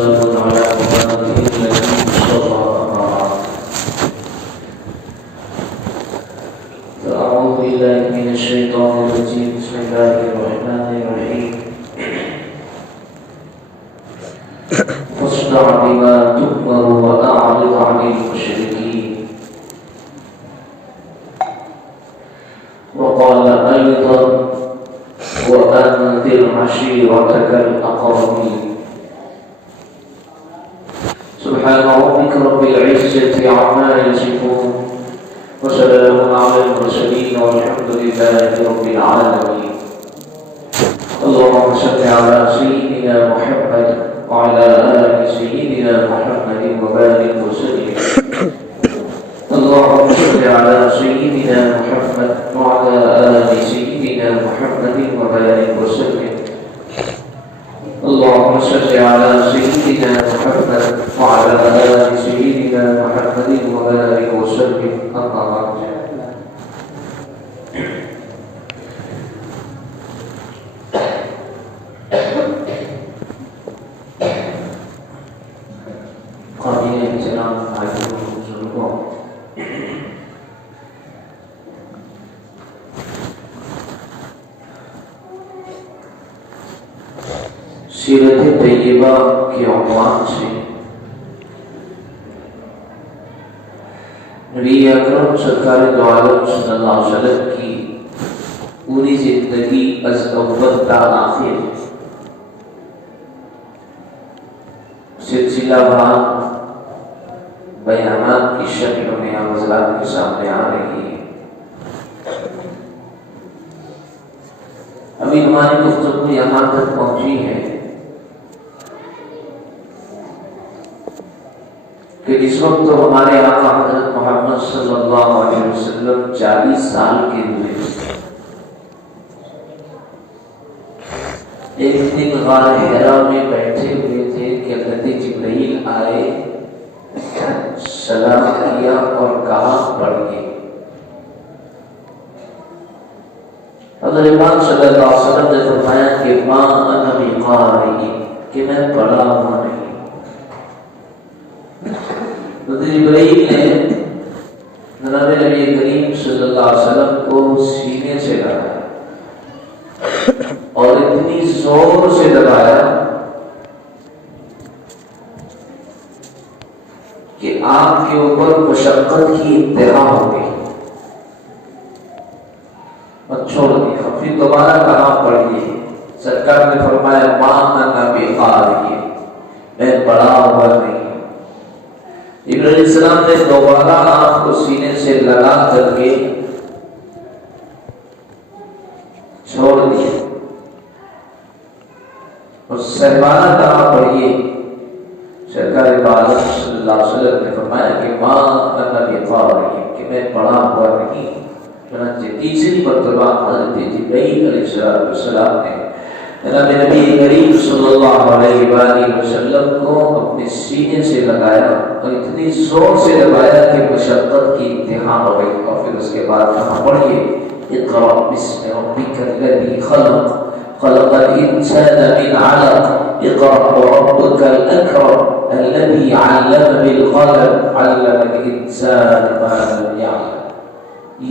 وسلام على محمد الذي اصطفى أما بعد. فأعوذ بالله من الشيطان الرجيم. بسم الله الرحمن الرحيم. فاصدع بما تؤمر وأعرض عن المشركين. وقال أيضا وأنذر عشيرتك الأقربين. سبحان ربك رب العزة عما يصفون وسلام على المرسلين والحمد لله رب العالمين. اللهم صل على سيدنا محمد وعلى آل سيدنا محمد وبارك وسلم. اللهم صل على سيدنا محمد وعلى آل سيدنا محمد وبارك وسلم. اللهم صل على سيدنا محمد وعلى آل سيدنا محمد وبارك وسلم. أما بعد. قابل احترام بھائیوں بزرگوں، سیرت طیبہ کے عنوان سے نبی اکرم سرکار دو عالم صلی اللہ علیہ وسلم کی پوری زندگی از اول تا آخر سلسلہ بار بیانات کی شکل میں حضرات کے سامنے آ رہی ہے. ابھی ہماری گفتگو یہاں تک پہنچی ہے کہ جس وقت ہمارے آقا حضرت محمد صلی اللہ علیہ وسلم 40 سال کے ہوئے، ایک دن غار حرا میں بیٹھے ہوئے تھے کہ حضرت جبرائیل آئے، سلام کیا اور کہا پڑھیے. حضرت پاک صلی اللہ علیہ وسلم نے فرمایا کہ ما انا بقارئ، کہ میں پڑھا ہوا نہیں. حضرت جبرائیل نے جناب نبی کریم صلی اللہ علیہ وسلم کو سینے سے لگایا اور اتنی زور سے دبایا کہ آپ کے اوپر مشقت کی انتہا ہو گئی اور چھوڑ دیا. پھر دوبارہ کہا پڑھیے. سرکار نے فرمایا ما انا بقارئ، میں پڑھا ہوا نہیں. ابراہیم علیہ السلام نے دوبارہ آپ کو سینے سے لگا کر کے چھوڑ دیا اور سہمانہ کہا پڑھیے. سرکار عالم صلی اللہ علیہ وسلم نے فرمایا کہ ما انا بقارئ، کہ میں پڑھا ہوا نہیں. چنانچہ تیسری مرتبہ حضرت جبرائیل علیہ السلام نے جناب نبی کریم صلی اللہ علیہ وآلہ وسلم کو اپنے سینے سے لگایا اور اتنی زور سے دبایا کہ مشقت کی انتہا ہو گئی. اور پھر اس کے بعد کہا پڑھیے اقرأ باسم ربک الذی خلق، خلق الانسان من علق، اقرأ وربک الاکرم الذی علم بالقلم، علم الانسان ما لم یعلم.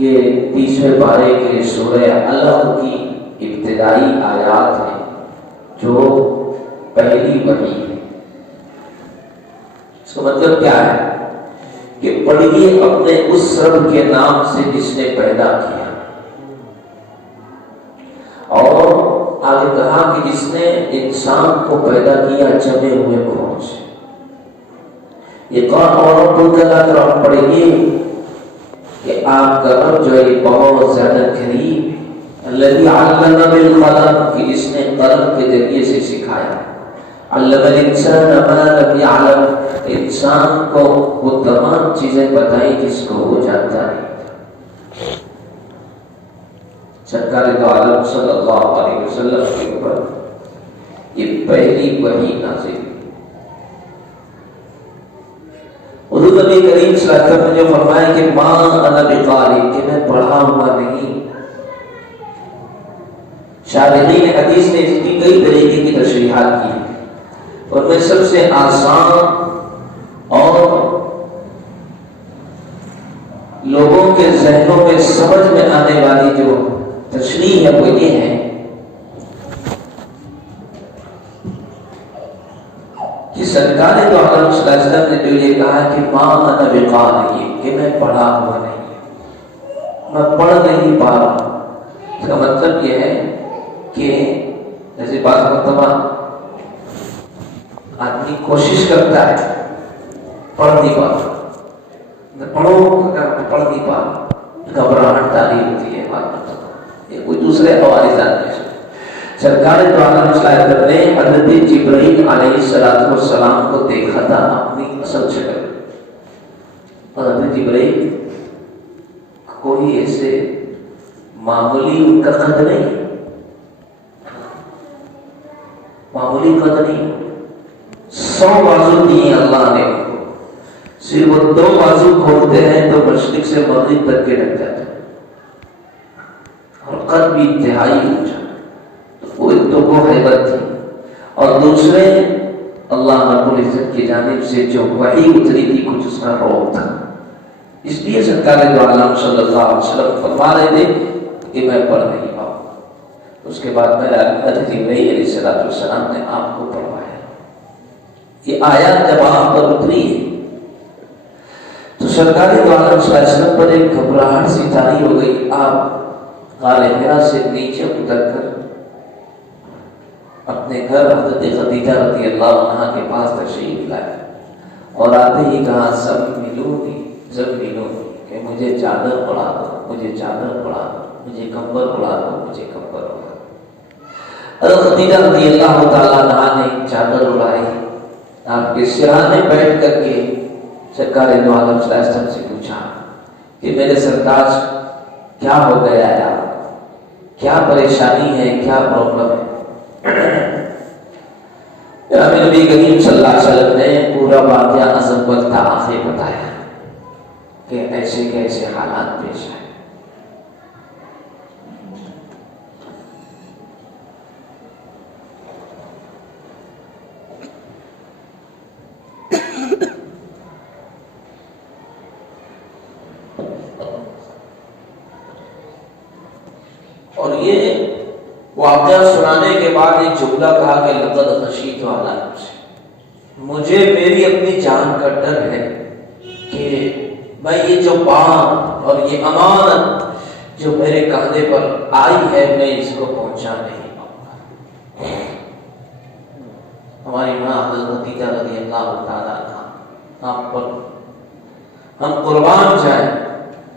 یہ 30ویں پارے کے سورہ علق کی ابتدائی آیات ہیں جو پہلی وحی ہے. اس کا مطلب کیا ہے کہ پڑھیے اپنے اس رب کے نام سے جس نے پیدا کیا، اور آگے کہا کہ جس نے انسان کو پیدا کیا جمے ہوئے خون سے. یہ کون اور رب کا نام پڑھیے کہ آپ کا رب جو ہے بہت زیادہ قریب، الذی علم بالقلم، کہ جس نے قلم کے ذریعے سے سکھایا. علم الانسان ما لم یعلم، انسان کو وہ تمام چیزیں بتائیں جس کو وہ جانتا نہیں. سرکار دو عالم صلی اللہ علیہ وسلم کے اوپر یہ پہلی وحی نازل ہوئی. حضور نبی کریم صلی اللہ علیہ وسلم نے جو فرمایا کہ ما انا بقارئ، کہ میں پڑھا ہوا نہیں. شارحین حدیث نے اس کی کئی طریقے کی تشریحات کی. اور میں سب سے آسان اور لوگوں کے ذہنوں میں سمجھ میں آنے والی جو تشریح ہے وہ یہ ہے کہ سرکار دو عالم صلی اللہ علیہ وسلم نے جو یہ کہا کہ ما انا بقاری، کہ میں پڑھا ہوا نہیں، میں پڑھ نہیں پا رہا، اس کا مطلب یہ ہے کہ جیسے بعض مرتبہ آدمی کوشش کرتا ہے پڑھ نہیں پاتا، پڑھو پڑھ نہیں پا، گھبراہٹ تاری ہوتی ہے، یہ کوئی دوسرے حوالات میں سرکار دو عالم صلی اللہ علیہ وسلم نے حضرت جبرائیل علیہ السلام کو دیکھا تھا اپنی اصل شکل، اور حضرت جبرائیل کوئی ایسے معمولی ان کا قد نہیں، معمولی قد نہیں، 100 بازو دیے اللہ نے ان کو، صرف وہ 2 بازو کھولتے ہیں تو مشرق سے مغرب تک کے لگ جاتے ہیں، اور قد بھی انتہائی اونچا، وہ ایک تو وہ حیبت تھی، اور دوسرے اللہ رب العزت کی جانب سے جو وحی اتری تھی کچھ اس کا روب تھا، اس لیے سرکار دو عالم صلی اللہ علیہ وسلم فرما رہے تھے کہ میں پڑھ نہیں پاؤں۔ اس کے بعد میرا حضرت جبرائیل علیہ السلام نے آپ کو پڑھوایا، یہ آیات جب آپ پر اتری ہے تو سرکار دو عالم صلی اللہ علیہ وسلم پر ایک گھبراہٹ سی طاری ہو گئی، آپ غار حرا سے نیچے اتر کر اپنے گھر حضرت خدیجہ رضی اللہ عنہا کے پاس تشریف لائے، اور آتے ہی کہا زملونی زملونی، کہ مجھے چادر اڑا دو، مجھے چادر اڑا دو، مجھے کمبل اڑا دو، مجھے کمبل اڑا دو۔ حضرت خدیجہ رضی اللہ تعالیٰ عنہا نے چادر اڑائی، آپ کے سرہانے بیٹھ کر کے سرکار دو عالم صلی اللہ علیہ وسلم سے پوچھا کہ میرے سرکار کیا ہو گیا ہے، آپ کیا پریشانی ہے، کیا پرابلم ہے؟ نبی کریم صلی اللہ علیہ وسلم نے پورا واقعہ ازم وقت آخر بتایا کہ ایسے کیسے حالات پیش آئے۔ اور یہ واقعہ سنانے کے بعد ایک جملہ کہا کہ لقد خشیت علی نفسی، مجھے میری اپنی جان کا ڈر ہے کہ میں یہ جو بات اور یہ امانت جو میرے کندھے پر آئی ہے میں اس کو پہنچا نہیں پاؤں گا۔ ہماری ماں حضرت خدیجہ رضی اللہ تعالیٰ عنہا آپ پر ہم قربان جائیں،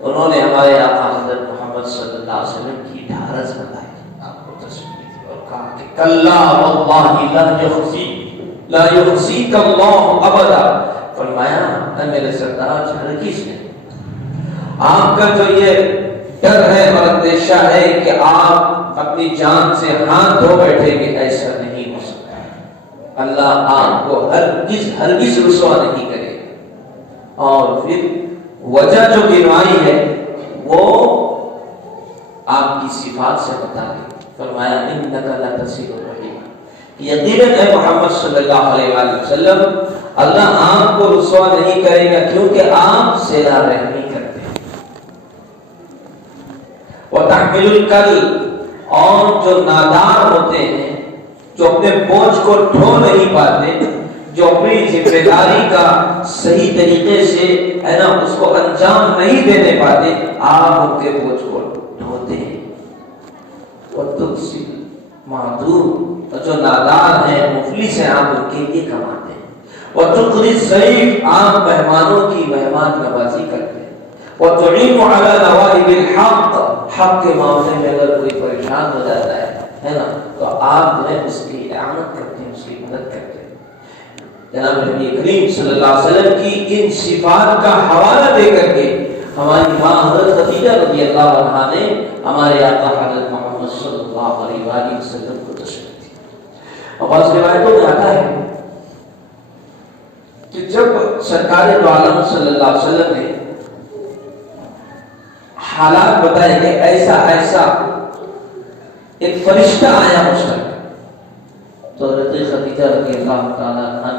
انہوں نے ہمارے آقا حضرت محمد صلی اللہ علیہ وسلم کی ڈھارس بنائی، آپ کو تصویر اور کہا کہ کلا واللہ لا یخزیک اللہ ابدا، فرمایا اے میرے سردار ہرگز نہیں، آپ کا جو یہ ڈر ہے اور اندیشہ ہے کہ آپ اپنی جان سے ہاتھ دھو بیٹھے کہ ایسا نہیں ہو سکتا، اللہ آپ کو ہرگز رسوا نہیں کرے۔ اور پھر وجہ جو گنوائی ہے وہ آپ کی صفات سے بتا دی، فرمایا انک لتصل الرحیم، یقیناً اے محمد صلی اللہ علیہ وآلہ وسلم اللہ آپ کو رسوا نہیں کرے گا کیونکہ آپ صلہ رحمی کرتے ہیں۔ وتحمل الکل، اور جو نادار ہوتے ہیں، جو اپنے بوجھ کو ڈھو نہیں پاتے، جو اپنی ذمہ داری کا صحیح طریقے سے ہے نا اس کو انجام نہیں دینے پاتے، آپ ان کے بوجھ کو ڈھوتے ہیں۔ وتقسل معذور، جو نادار ہیں مفلس ہیں آپ ان کے لیے کماتے ہیں۔ وتقری الضیف، آپ مہمانوں کی مہمان نوازی کرتے ہیں۔ وتعین علی نوائب الحق، حق کے معاملے میں اگر کوئی پریشان ہو جاتا ہے نا تو آپ جو ہے اس کی اعانت کرتے ہیں، اس کی مدد کرتے ہیں۔ جناب نبی کریم صلی اللہ علیہ وسلم کی ان صفات کا حوالہ دے کر کے ہماری ماں حضرت خدیجہ رضی اللہ عنہا نے ہمارے آقا حضرت محمد صلی اللہ علیہ وآلہ وسلم کو تشریح دی۔ اور بعض روایتوں میں آتا ہے کہ جب سرکار دو عالم صلی اللہ علیہ وسلم نے حالات بتائے کہ ایسا ایسا ایک فرشتہ آیا مجھ تک، تو حضرت خدیجہ رضی اللہ تعالیٰ عنہا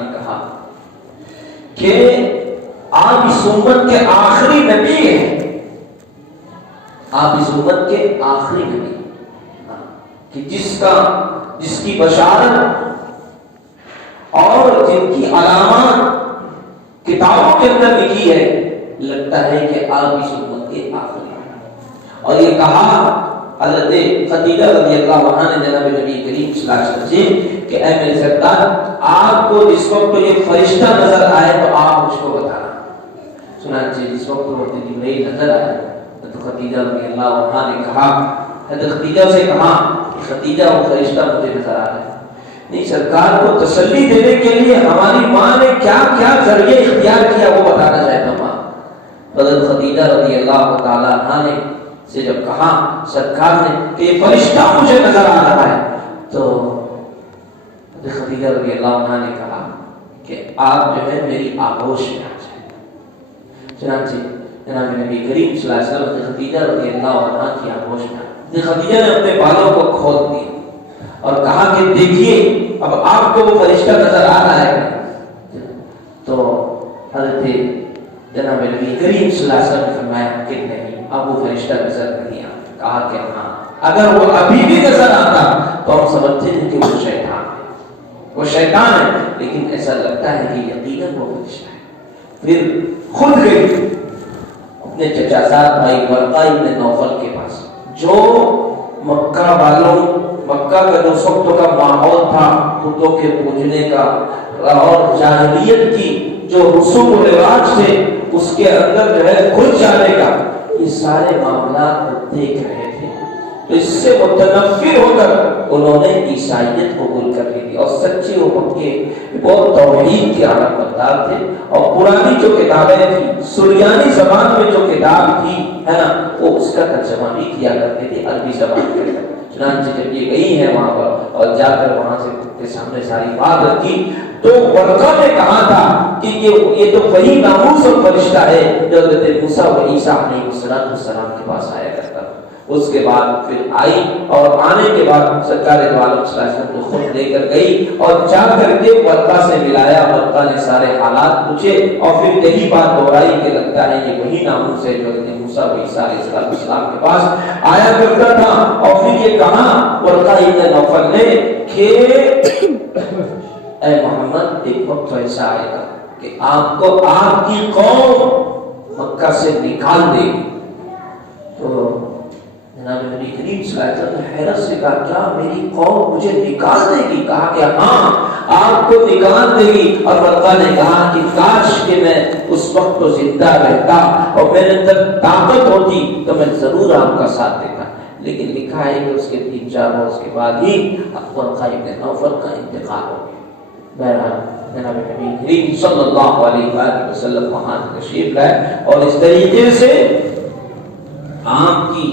اس امت کے آخری نبی ہیں، آپ اس امت کے آخری نبی کہ جس کی بشارت اور جن کی علامات کتابوں کے اندر لکھی ہے، لگتا ہے کہ آپ اس امت کے آخری ہیں۔ اور یہ کہا حضرت خدیجہ رضی اللہ عنہا نے جناب نبی کریم صلی اللہ علیہ وسلم سے کہ اے میرے سردار، آپ کو جس وقت یہ فرشتہ نظر آئے تو آپ مجھ کو بتانا۔ چنانچہ جس وقت وہ جبرائیل نظر آئے تو خدیجہ رضی اللہ عنہا نے کہا، حضرت خدیجہ سے کہا کہ خدیجہ وہ فرشتہ مجھے نظر آ رہا ہے۔ نہیں، سرکار کو تسلی دینے کے لیے ہماری ماں نے کیا کیا ذریعہ اختیار کیا وہ بتانا چاہتا ہوں۔ حضرت خدیجہ رضی اللہ تعالی عنہا نے سے جب کہا سرکار نے کہ یہ فرشتہ مجھے نظر آ رہا ہے، تو حضرت خدیجہ رضی اللہ عنہا نے کہا کہ آپ جو ہے میری آغوش میں آ جائیں۔ چنانچہ جناب نبی کریم صلی اللہ علیہ وسلم حضرت خدیجہ رضی اللہ عنہا کی آغوش میں آئے۔ حضرت خدیجہ نے اپنے بالوں کو کھول دیا اور کہا کہ دیکھیے اب آپ کو وہ فرشتہ نظر آ رہا ہے۔ تو حضرت جناب نبی کریم صلی اللہ علیہ وسلم نے فرمایا کہ نہیں، اب وہ فرشتہ نظر نہیں آتا۔ کہا کہ ہاں، اگر وہ ابھی بھی نظر آتا تو ہم سمجھتے ہیں کہ وہ شیطان ہے، وہ شیطان ہے، لیکن ایسا لگتا ہے کہ یقیناً وہ فرشتہ ہے۔ پھر خود گئی اپنے چچا زاد بھائی ورقہ ابن نوفل کے پاس، جو مکہ والوں، مکہ کا جو وقت کا ماحول تھا بتوں کے پوجنے کا اور جاہلیت کی جو رسوم و رواج تھے اس کے اندر جو ہے گھل جانے کا، یہ سارے معاملات وہ دیکھ رہے تھے۔ تو اس سے متنفر ہو کر انہوں نے عیسائیت قبول کر لی تھی، اور سچے وہ پکے بہت توحید کے عالم بردار تھے، اور پرانی جو کتابیں تھیں سریانی زبان میں جو کتاب تھی ہے نا، وہ اس کا ترجمہ بھی کیا کرتے تھے عربی زبان کے اندر۔ چنانچہ جب یہ گئی ہے وہاں پر اور جا کر وہاں سے کے سامنے ساری بات رکھی تو ورقہ نے کہا تھا کہ یہ تو وہی ناموس اور فرشتہ ہے جو حضرت موسیٰ و عیسیٰ علیہ السلام کے پاس آیا کرتا تھا۔ اس کے بعد پھر آئی، اور آنے کے بعد سرکار دو عالم صلی اللہ علیہ وسلم کو خود لے کر گئی اور جا کر کے ورقہ سے ملایا۔ ورقہ نے سارے حالات پوچھے اور پھر یہی بات دہرائی کہ لگتا ہے یہ وہی ناموس ہے جو حضرت موسیٰ و عیسیٰ علیہ السلام کے پاس آیا کرتا تھا۔ اور پھر یہ کہا ورقہ ابن نوفل نے کہ اے محمد، ایک وقت ایسا آئے گا کہ آپ کو آپ کی قوم مکہ سے نکال دے گی۔ تو جناب نبی کریم صلی اللہ علیہ وسلم نے حیرت سے کہا کیا میری قوم مجھے نکال دے گی؟ کہا کہ ہاں، آپ کو نکال دے گی۔ اور ورقہ نے کہا کہ کاش کہ میں اس وقت تو زندہ رہتا اور میرے اندر طاقت ہوتی تو میں ضرور آپ کا ساتھ دیتا، لیکن لکھا ہے کہ اس کے 3-4 روز کے بعد ہی ورقہ ابن نوفل کا انتقال ہو گیا۔ بہرحال جناب نبی کریم صلی اللہ علیہ وآلہ وسلم وہاں تشریف لائے، اور اس طریقے سے آپ کی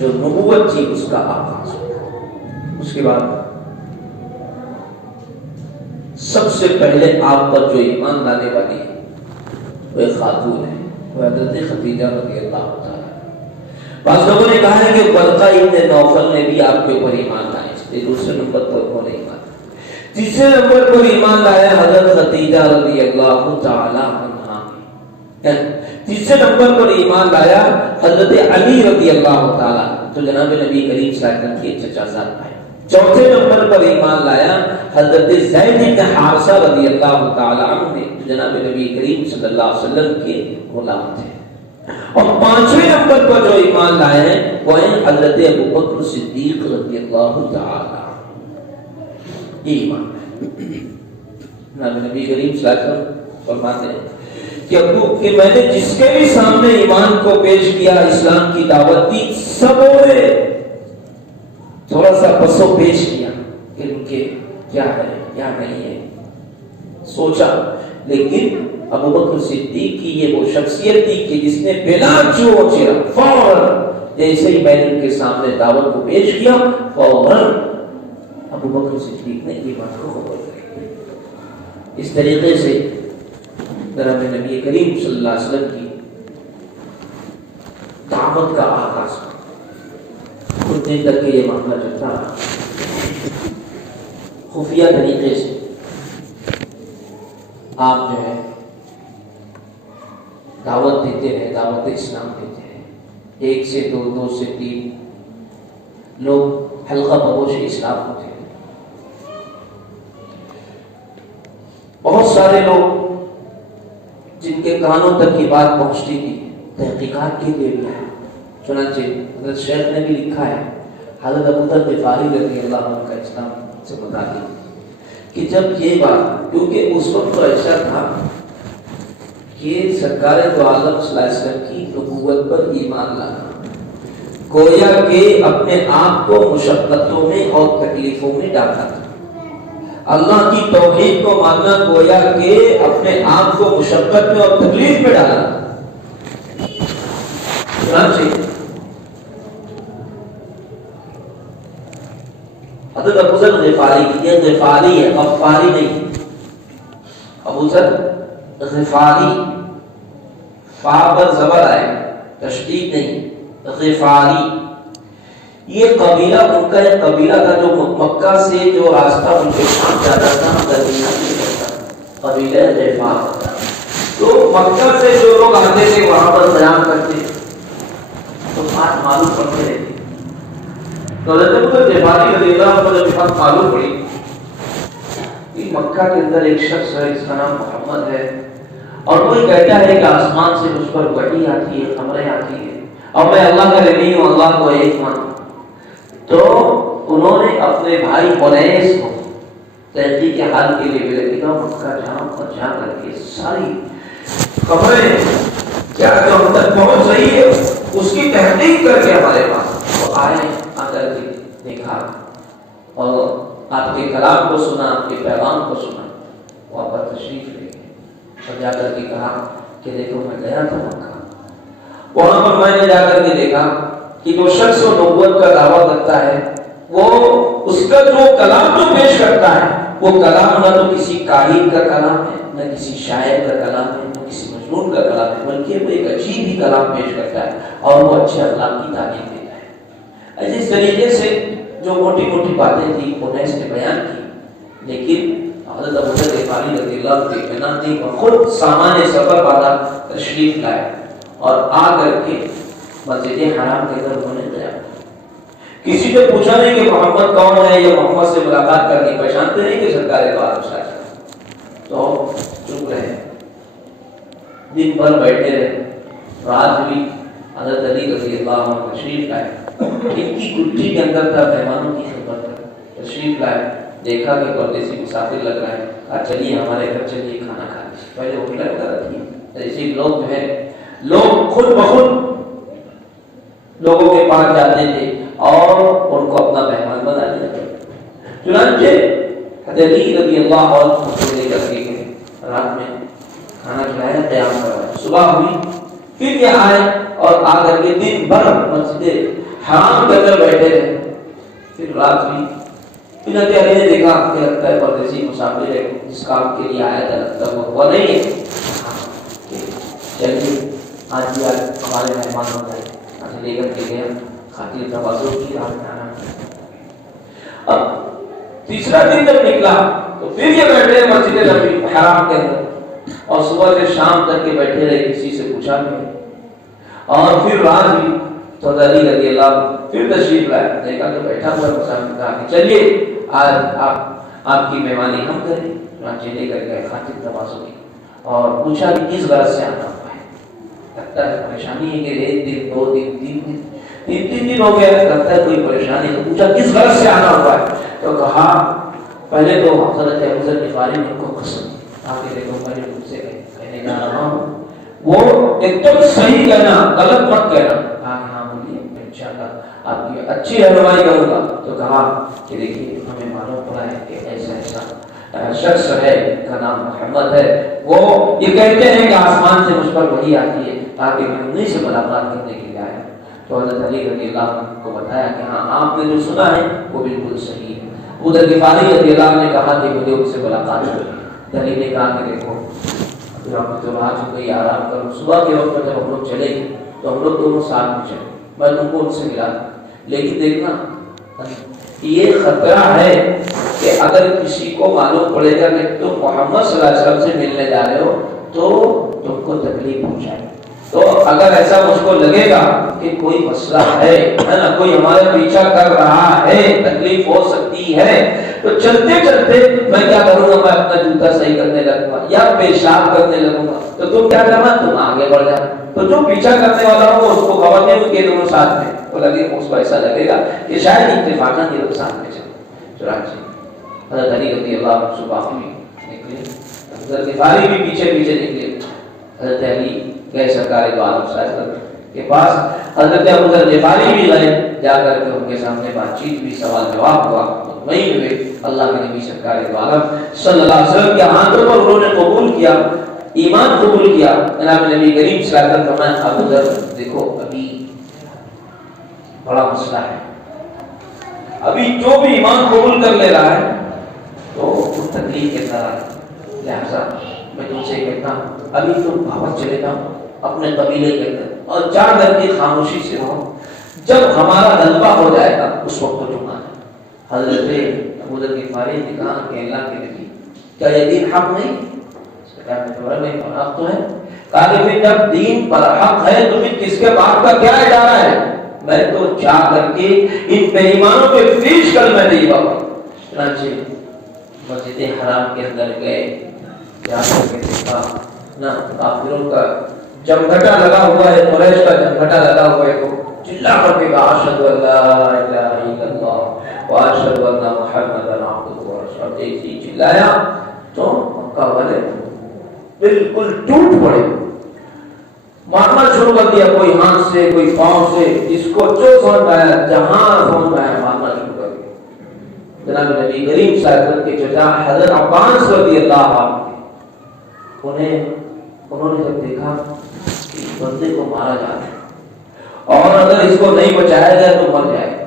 جو نبوت تھی اس کا آغاز ہوا۔ اس کے بعد سب سے پہلے آپ پر جو ایمان لانے والی ہے وہ ایک خاتون ہے، وہ حضرت خدیجہ رضی اللہ تعالیٰ۔ بعض لوگوں نے کہا ہے کہ ورقہ ابن نوفل نے بھی آپ کے اوپر ایمان لائے، دوسرے نمبر پر انہوں نے ایمان، تیسرے نمبر پر ایمان لایا حضرت خدیجہ رضی اللہ تعالی عنہا، تیسرے نمبر پر ایمان لایا حضرت علی رضی اللہ تعالی، تو جناب نبی کریم صلی اللہ علیہ وسلم کے چچا زاد بھائی۔ چوتھے نمبر پر ایمان لایا حضرت زید بن حارثہ رضی اللہ تعالی عنہ نے، جو جناب نبی کریم صلی اللہ علیہ وسلم کے غلام تھے۔ اور پانچویں نمبر پر جو ایمان لائے ہیں وہ ہیں حضرت ابوبکر صدیق رضی اللہ تعالی ایمان ہے۔ نبی کریم صلی اللہ علیہ وسلم فرماتے ہیں کہ میں نے جس کے بھی سامنے ایمان کو پیش کیا، اسلام کی دعوت دی، سبوں نے تھوڑا سا پسو پیش کیا کہ ان کے کیا ہے کیا نہیں ہے، سوچا، لیکن ابوبکر صدیق کی یہ وہ شخصیت تھی کہ جس نے بلا چوچرا فوراً جیسے ہی میں نے ان کے سامنے دعوت کو پیش کیا، فوراً ابوبکر صدیق نے ایمان کو قبول کر لیا۔ اس طریقے سے جناب نبی کریم صلی اللہ علیہ وسلم کی دعوت کا آغاز کچھ دن تک یہ معاملہ چلتا رہا، خفیہ طریقے سے آپ جو ہے دعوت دیتے رہے، دعوت اسلام دیتے رہے، 1 سے 2، 2 سے 3 لوگ حلقہ بگوش اسلام ہوتے ہیں۔ بہت سارے لوگ جن کے کانوں تک کی بات پہنچتی تھی تحقیقات کے لیے بھی ہے۔ چنانچہ حضرت شیخ نے بھی لکھا ہے، حضرت ابو ذر غفاری رضی اللہ عنہ کا اسلام سے بتا دیا کہ جب یہ بات، کیونکہ اس وقت تو ایسا تھا کہ سرکار دو عالم صلی اللہ علیہ وسلم کی نبوت پر ایمان لانا گویا کہ اپنے آپ کو مشقتوں میں اور تکلیفوں میں ڈالنا تھا۔ اللہ کی توحید کو ماننا گویا کہ اپنے آپ کو مشقت میں اور تکلیف میں ڈالنا تھا۔ حضرت ابو ذر غفاری، یہ غفاری ہے، غفاری نہیں، ابو ذر غفاری، فا پر زبر آئے، تشدید نہیں، غفاری، یہ قبیلہ ان کا ایک قبیلہ تھا جو مکہ سے جو راستہ ان کے شام جاتا تھا مدینہ سے جاتا، قبیلہ غفار تھا۔ تو مکہ سے جو لوگ آتے تھے وہاں پر قیام کرتے تو بات معلوم پڑتے رہتے۔ تو حضرت ابو ذر غفاری رضی اللہ عنہ جب بات معلوم پڑی کہ مکہ کے اندر ایک شخص ہے، اس کا نام محمد ہے، اور کوئی کہتا ہے کہ آسمان سے مجھ پر وحی آتی ہے، خبریں آتی ہیں، اور میں اللہ کا نبی ہوں، اللہ کو ایک مانوں، تو انہوں نے اپنے بھائی انیس کو تحقیق کے حال کے لیے بھیجا، مکہ جاؤ اور جا کر کے ساری خبریں کیا جو ہم تک پہنچ رہی ہے اس کی تحقیق کر کے ہمارے پاس تو آئے، آ کر کے دیکھا اور آپ کے کلام کو سنا، آپ کے پیغام کو سنا، وہاں پر تشریف لے گئے اور جا کر کے کہا کہ دیکھو میں گیا تھا مکہ، وہاں پر میں نے جا کر کے دیکھا کہ جو شخص نبوت کا دعویٰ کرتا ہے وہ اس کا جو کلام جو پیش کرتا ہے وہ کلام نہ تو کسی کاہن کا کلام ہے، نہ کسی شاعر کا کلام ہے، نہ کسی مجنون کا کلام ہے، بلکہ وہ ایک عجیب ہی کلام پیش کرتا ہے اور وہ اچھے اخلاق کی تعلیم دیتا ہے۔ اس طریقے سے جو موٹی موٹی باتیں تھیں انیس نے بیان کی، لیکن حضرت ابو ذر غفاری رضی اللہ عنہ کے بنا دی خود سامان سفر والا تشریف لائے اور آ کر کے مسجد حرام کے اندر انہوں نے گیا۔ کسی نے پوچھا نہیں کہ محمد کون ہے یا محمد سے ملاقات کرنی، پہچانتے نہیں کہ سرکار دو عالم صلی اللہ علیہ وسلم، تو چپ رہے، دن بھر بیٹھے رہے، رات ہوئی، حضرت علی رضی اللہ عنہ تشریف لائے، ان کی کٹھی کے اندر تھا، مہمانوں کی خدمت تھا، تشریف لائے، دیکھا کہ پردیسی مسافر لگ رہا ہے، کہا چلیے ہمارے گھر چلیے کھانا کھانے، پہلے ہوٹل وغیرہ تھی، ایسے لوگ جو ہے لوگ خود بخود لوگوں کے پاس جاتے تھے اور ان کو اپنا مہمان بنا لیا۔ چنانچہ حضرت علی رضی اللہ عنہ کو لے کر کے گئے، رات میں کھانا کھلایا، قیام کروایا، صبح ہوئی، پھر یہ آئے اور آ کر کے دن بھر مسجد حرام کے اندر بیٹھے رہے، پھر رات ہوئی، پھر حضرت علی نے دیکھا کہ لگتا ہے پردیسی مسافر ہے، جس کام کے لیے آیا تھا لگتا ہے وہ نہیں ہے، چلیے آج بھی آج ہمارے مہمان ہو گئے، آج لے کر کے گئے، خاطر تواضع کی، رات میں آنا۔ اب تیسرا دن جب نکلا تو پھر یہ بیٹھے مسجد حرام کے اندر اور صبح سے شام تک کے بیٹھے رہے، کسی سے پوچھا نہیں، اور پھر رات ہوئی تو علی رضی اللہ عنہ پھر تشریف لائے، دیکھا تو بیٹھا ہوا مسافر، کہا کہ چلیے آج آپ کی مہمانی ہم کریں، چنانچہ لے کر گئے، خاطر تواضع کی، اور پوچھا کہ کس غرض سے آنا ہوا ہے، لگتا ہے پریشانی ہے کہ 1 دن 2 دن 3 دن 3 دن ہو گئے، لگتا ہے کوئی پریشانی، تو پوچھا کس غرض سے آنا ہوا ہے، تو کہا پہلے تو حضرت ابو ذر غفاری نے ان کو قسم آگے دیکھو میں نے ان سے کہنے جا رہا ہوں، وہ ایک دم صحیح کہنا، غلط مت کہنا، کہا کہ ہاں بولیے میں انشاءاللہ آپ کی اچھی رہنمائی کروں گا، تو کہا کہ دیکھیے ہمیں معلوم پڑا ہے کہ ایسا ایسا شخص ہے، کا نام محمد ہے، وہ یہ کہتے ہیں کہ آسمان سے مجھ پر وحی آتی ہے تاکہ میں انہیں سے ملاقات کرنے کے لیے آیا۔ تو حضرت علی رضی اللہ عنہ کو بتایا کہ ہاں آپ نے جو سنا ہے وہ بالکل صحیح ہے۔ ابو ذر غفاری رضی اللہ عنہ نے کہا کہ مجھے ان سے ملاقات کرنی، علی نے کہا کہ دیکھو ابھی ہم تو آج ہو گئی، آرام کرو، صبح کے وقت جب ہم لوگ چلے گئے تو ہم لوگ دونوں ساتھ میں چلے، میں تم کو ان سے ملا، لیکن دیکھنا یہ خطرہ ہے کہ اگر کسی کو معلوم پڑے گا کہ تم محمد صلی اللہ علیہ وسلم سے ملنے جا رہے ہو تو تم کو تکلیف پہنچائے، تو اگر ایسا مجھ کو لگے گا کہ کوئی مسئلہ ہے نا، کوئی ہمارا پیچھا کر رہا ہے، تکلیف ہو سکتی ہے، تو چلتے چلتے میں کیا کروں گا، میں اپنا جوتا صحیح کرنے لگوں گا یا پیشاب کرنے لگوں گا، تو تم کیا کرنا، تم آگے بڑھ جانا۔ تو جو پیچھا کرنے والا ہو اس کو خواتین کے دونوں ساتھ میں تو لگے، اس کو ایسا لگے گا کہ شاید اتفاقاً یہ لوگ ساتھ میں چلے۔ چنانچہ حضرت علی رضی اللہ عنہ صبح میں نکلے، حضرت غفاری بھی پیچھے پیچھے نکلے۔ حضرت علی گئے سرکار دو عالم صلی اللہ علیہ وسلم کے پاس، حضرت ابوذر غفاری بھی گئے، جا کر کے ان کے سامنے بات چیت ہوئی، سوال جواب ہوا، مطمئن ہوئے۔ اللہ کے نبی سرکار دو عالم صلی اللہ علیہ وسلم کے ہاتھوں پر انہوں نے قبول کیا، ایمان قبول کیا۔ جناب نبی کریم صلی اللہ علیہ وسلم فرمایا، ابوذر دیکھو ابھی بڑا مسئلہ ہے، ابھی جو بھی ایمان قبول کر لے رہا ہے تو وہ تکلیف کے ساتھ ہے، لہذا میں تم سے کہتا ہوں ابھی تم واپس چلے جاؤ اپنے قبیلے کے اندر اور جا کر کے خاموشی سے رہو، جب ہمارا غلبہ ہو جائے گا اس وقت تم آنا۔ حضرت ابوذر غفاری نے کہا کہ اللہ کے نبی کیا یہ دین حق نہیں؟ حق تو ہے۔ کہا کہ پھر جب دین پر حق ہے تو پھر کس کے باپ کا کیا ادارہ ہے؟ میں تو جا کر کے ان بے ایمانوں پہ پیش کلمہ طیبہ پڑھوں۔ چنانچہ مسجد حرام کے اندر گئے، جا کر کے دیکھا نہ کافروں کا جمگھٹا لگا ہوا ہے، قریش کا جمگھٹا لگا ہوا ہے، تو چلا کر کے کہا اشہد ان لا الہ الا اللہ واشہد ان محمدا عبدہ ورسولہ۔ جیسے چلایا تو مکہ والے بالکل ٹوٹ پڑے، مارنا شروع کر دیا، کوئی ہاتھ سے کوئی پاؤں سے، جس کو جو سمجھ آیا جہاں سمجھ آیا مارنا شروع کر دیا۔ جناب نبی کریم صلی اللہ علیہ وسلم کے چچا حضرت عباس رضی اللہ عنہ انہوں نے جب دیکھا کہ اس بندے کو مارا جا رہا ہے اور اگر اس کو نہیں بچایا جائے تو مر جائے گا،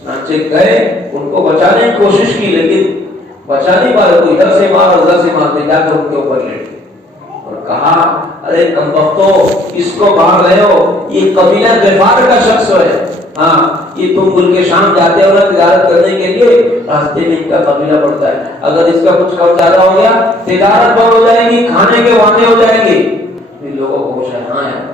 چنانچہ گئے ان کو بچانے کی کوشش کی لیکن بچا نہیں پا رہے، کوئی ادھر سے مار ادھر سے مارتے، جا کر ان کے اوپر لیٹ گئے اور کہا ارے کمبختو اس کو مار رہے ہو، یہ قبیلہ غفار کا شخص ہے، ہاں یہ تم ملک شام جاتے ہو نا تجارت کرنے کے لیے، راستے میں ان کا قبیلہ پڑتا ہے، اگر اس کا کچھ کم زیادہ ہو گیا تجارت بند ہو جائے گی، کھانے کے وانے ہو جائیں گے، پھر لوگوں کو ہاں ہے۔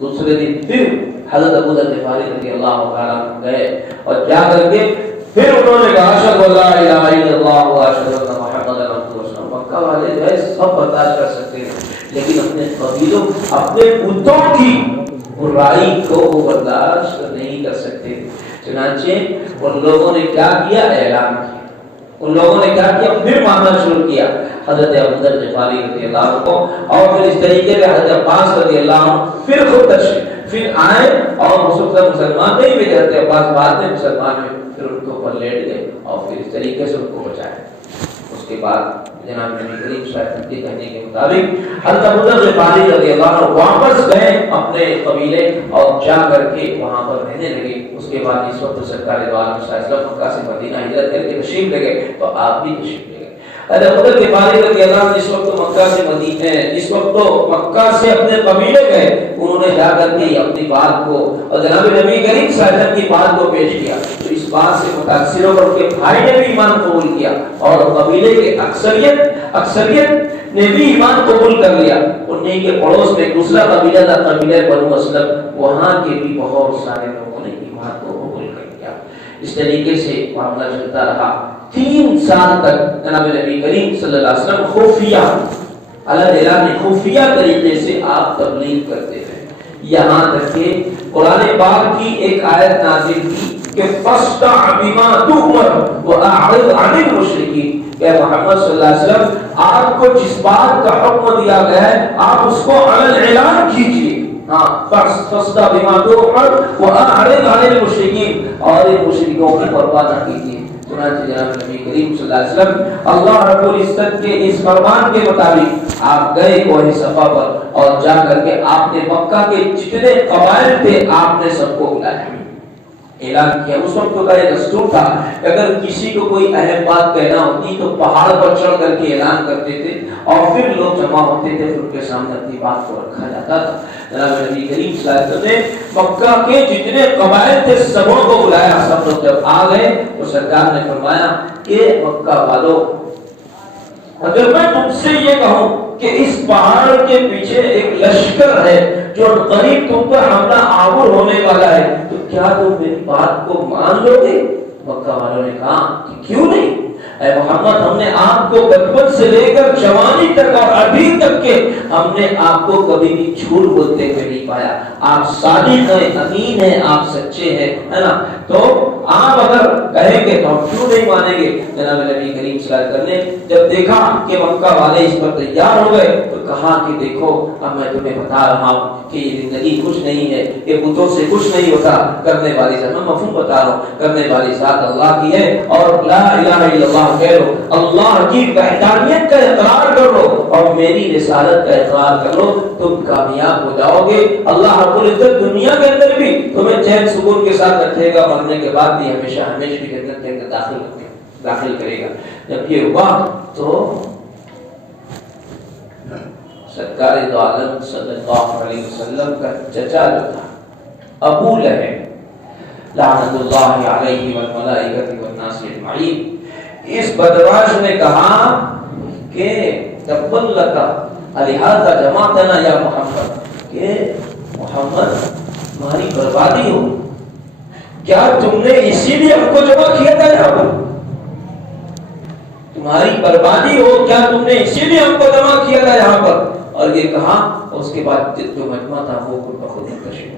دوسرے دن پھر حضرت ابوذر غفاری رضی اللہ تعالیٰ گئے اور جا کر کے پھر انہوں نے کہا اشہد ان لا الہ الا اللہ واشہد ان محمدا عبدہ ورسولہ۔ مکہ والے جو ہے سب برداشت کر سکتے ہیں لیکن اپنے قبیلوں اپنے بتوں کی برائی کو وہ برداشت نہیں کر سکتے، چنانچہ ان لوگوں نے کیا کیا، اعلان کیا، ان لوگوں نے کیا کیا، پھر مارنا شروع کیا حضرت ابوذر غفاری رضی اللہ عنہ کو، اور پھر اس طریقے سے حضرت عباس رضی اللہ عنہ پھر خود تشریف پھر آئے اور مسلمان نہیں ہوئے، حضرت عباس بعد میں مسلمان ہوئے، پھر ان کے اوپر لیٹ گئے اور پھر اس طریقے سے ان کو بچایا۔ اس کے بعد جناب نبی کریم صلی اللہ علیہ وسلم کے کہنے کے مطابق حضرت ابوذر غفاری رضی اللہ عنہ واپس گئے اپنے قبیلے اور جا کر کے وہاں پر رہنے لگے۔ اس کے بعد اس وقت سرکار دو عالم صلی اللہ علیہ وسلم مکہ سے مدینہ ہجرت کر کے تشریف لے گئے تو آپ بھی تشریف لے گئے۔ حضرت ابوذر غفاری رضی اللہ عنہ جس وقت مکہ سے مدینہ جس وقت تو مکہ سے اپنے قبیلے گئے، انہوں نے جا کر کے اپنی بات کو اور جناب نبی کریم صلی اللہ علیہ وسلم کی بات کو پیش کیا، تو اس بات سے متاثر ہو کر ان کے بھائی نے بھی ایمان قبول کیا اور قبیلے کے اکثریت نے بھی ایمان قبول کر لیا۔ انہیں کے پڑوس میں دوسرا قبیلہ تھا، قبیلہ بنو اسلم، وہاں کے بھی بہت سارے لوگوں نے ایمان کو قبول کر لیا۔ اس طریقے سے معاملہ چلتا رہا 3 سال تک۔ جناب نبی کریم صلی اللہ علیہ وسلم خفیہ خفیہ طریقے سے آپ تبلیغ کرتے ہیں، یہاں تک کہ قرآن پاک کی ایک آیت نازل کی کہ فاصدع بما تؤمر واعرض عن المشرکین، کہ محمد صلی اللہ علیہ وسلم آپ کو جس بات کا حکم دیا گیا ہے آپ اس کو علی اعلان کیجیے، ہاں فاصدع بما تؤمر واعرض عن المشرکین، اور ان مشرکوں کی پرواہ نہ کیجیے۔ چنانچہ جناب نبی کریم صلی اللہ علیہ وسلم اللہ رب العزت کے اس فرمان کے مطابق آپ گئے کوہ صفا پر اور جا کر کے آپ نے مکہ کے جتنے قبائل تھے آپ نے سب کو بلایا، اعلان کیا۔ اس وقت کا یہ دستور تھا اگر کسی کو کوئی اہم بات کہنا ہوتی تو پہاڑ پر چڑھ کر کے اعلان کرتے تھے اور پھر لوگ جمع ہوتے تھے، پھر ان کے سامنے اپنی بات کو رکھا جاتا تھا۔ جناب نبی کریم صلی اللہ علیہ وسلم نے مکہ کے جتنے قبائل تھے سبوں کو بلایا، سب لوگ جب آ گئے تو سرکار نے فرمایا کہ مکہ والوں اگر میں تم سے یہ کہوں کہ اس پہاڑ کے پیچھے ایک لشکر ہے جو قریب تم پر حملہ آور ہونے والا ہے، تو کیا تم میری بات کو مان لو گے؟ مکہ والوں نے کہا کہ کیوں نہیں، اے محمد ہم نے آپ کو بچپن سے لے کر جوانی تک اور ابھی تک کے ہم نے آپ کو کبھی بھی جھوٹ بولتے ہوئے نہیں پایا، آپ صادق ہیں، امین ہیں، آپ سچے ہیں، ہے نا؟ تو آپ اگر کہیں گے تو ہم کیوں نہیں مانیں گے؟ جناب نبی کریم صلی اللہ علیہ وسلم نے جب دیکھا کہ مکہ والے اس پر تیار ہو گئے تو کہا کہ دیکھو اب میں تمہیں بتا رہا ہوں کہ یہ زندگی کچھ نہیں ہے، یہ بتوں سے کچھ نہیں ہوتا، کرنے والی ذات، میں مفہوم بتا رہا ہوں، کرنے والی ذات اللہ کی ہے، اور لا الہ الا اللہ کہہ لو، اللہ کی وحدانیت کا اقرار کر لو اور میری رسالت کا اقرار کر لو، تم کامیاب ہو جاؤ گے۔ اللہ رب العزت دنیا کے اندر بھی تمہیں چین سکون کے ساتھ رکھے گا، مرنے کے بعد بھی ہمیشہ ہمیشہ بھی جنت کے اندر داخل کرے گا۔ جب یہ ہوا تو سرکار دو عالم صلی اللہ علیہ وسلم کا چچا جو تھا ابو لہب لعنت اللہ علیہ والملائکۃ والناس اجمعین، اس بدمعاش نے کہا کہ تبت لک لہذا جماعتنا یا محمد، کہ محمد تمہاری بربادی ہو، کیا تم نے اسی لیے ہم کو جمع کیا تھا یہاں پر؟ تمہاری بربادی ہو، کیا تم نے اسی لیے ہم کو جمع کیا تھا یہاں پر؟ اور یہ کہا، اس کے بعد جو مجمع تھا وہ خود بخود منتشر ہو،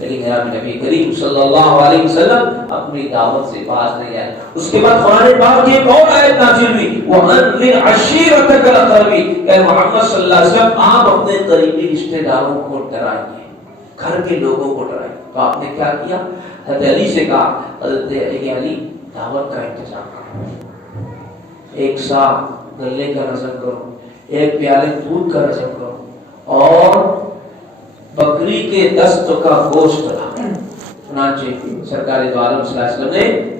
لیکن جناب نبی کریم صلی اللہ علیہ وسلم اپنی دعوت سے باز نہیں آئے۔ اس کے بعد قرآن پاک کی ایک اور آیت نازل ہوئی، وَأَنذِرْ عَشِيرَتَكَ الْأَقْرَبِينَ، کہ محمد صلی اللہ علیہ وسلم آپ اپنے قریبی رشتہ داروں کو ڈرائیے، گھر کے لوگوں کو ڈرائیے۔ تو آپ نے کیا کیا؟ حضرت علی سے کہا، حضرت علی دعوت کا انتظام کرو، ایک سا گلے کا نظر کرو، ایک پیالے دودھ کا نظر کرو، اور بکری کے دست کا گوشت لاؤ۔ چنانچہ سرکار دو عالم صلی اللہ علیہ وسلم نے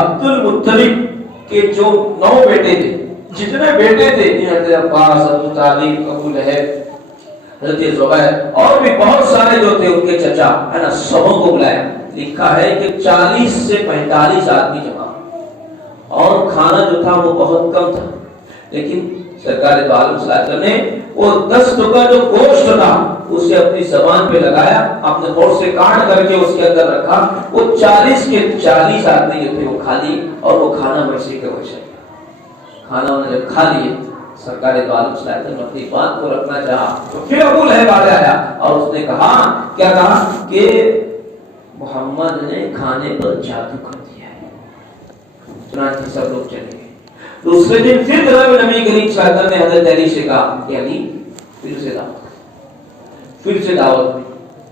عبد المطلب کے جو 9 بیٹے تھے، جتنے بیٹے تھے، حضرت عباس، ابو طالب، ابو لہب، حضرت زبیر اور بھی بہت سارے جو تھے ان کے چچا، ہے نا، سبوں کو بلایا۔ لکھا ہے کہ 40 سے 45 آدمی جمع، اور کھانا جو تھا وہ بہت کم تھا، لیکن سرکار دو عالم صلی اللہ علیہ وسلم نے وہ 10 ٹکڑا جو گوشت تھا اسے اپنی زبان پہ لگایا، اپنے ہونٹ سے کاٹ کر کے اس کے اندر رکھا، وہ 40 کے 40 آدمی جو تھے وہ کھا لیے، اور وہ کھانا ویسے کا ویسے کھانا انہوں نے جب کھا لیے، سرکار دو عالم صلی اللہ علیہ وسلم اپنی بات کو رکھنا چاہا تو پھر ابو لہب آیا اور اس نے کہا، کیا کہا کہ محمد نے کھانے پر جادو کر دیا ہے۔ چنانچہ سب لوگ چلے گئے۔ دوسرے دن پھر جناب نبی کریم صلی اللہ علیہ وسلم نے حضرت علی سے کہا کہ علی پھر سے دعوت دی،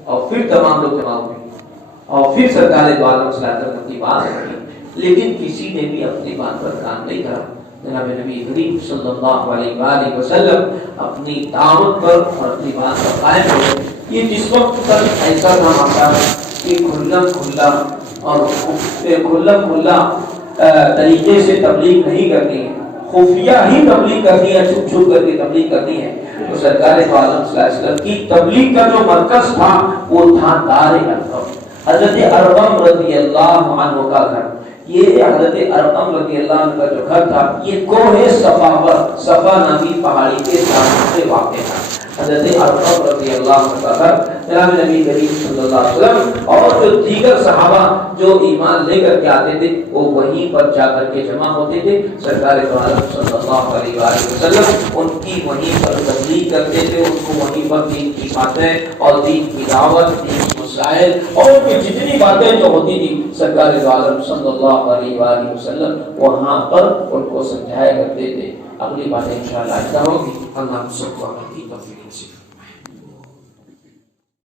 اور پھر تمام لوگ جمع ہوئے، اور پھر سرکار دو عالم صلی اللہ علیہ وسلم اپنی بات رکھی، لیکن کسی نے بھی اپنی بات پر کام نہیں کرا۔ جناب نبی کریم صلی اللہ علیہ وآلہ وسلم اپنی دعوت پر اور اپنی بات پر قائم ہو۔ یہ جس وقت تک ایسا تھا ہمارا کہ کھلا طریقے سے تبلیغ نہیں کرنی ہے، خفیہ ہی تبلیغ کرنی ہے، چھپ چھپ کر کے تبلیغ کرنی ہے، تو سرکار دو عالم صلی اللہ علیہ وسلم کی تبلیغ کا جو مرکز تھا وہ تھا دار ارقم، حضرت ارقم رضی اللہ عنہ کا گھر۔ یہ حضرت ارقم رضی اللہ عنہ کا جو گھر تھا یہ کوہ صفا پر، صفا نامی پہاڑی کے سامنے واقع تھا۔ حضرت ارقم رضی اللہ عنہ کا گھر، جناب نبی کریم صلی اللہ علیہ وسلم اور جو دیگر صحابہ جو ایمان لے کر کے آتے تھے وہ وہیں پر جا کر کے جمع ہوتے تھے۔ سرکار دو عالم صلی اللہ علیہ وآلہ وسلم ان کی وہیں پر تبلیغ کرتے تھے، ان کو وہیں پر دین کی باتیں اور دین کی دعوت، دین کی مسائل اور بھی جتنی باتیں جو ہوتی تھی سرکار دو عالم صلی اللہ علیہ وآلہ وسلم وہاں پر ان کو سمجھایا کرتے تھے۔ اگلی باتیں انشاءاللہ آئندہ ہوگی۔ اللہ ہم سب کو عمل کی توفیق نصیب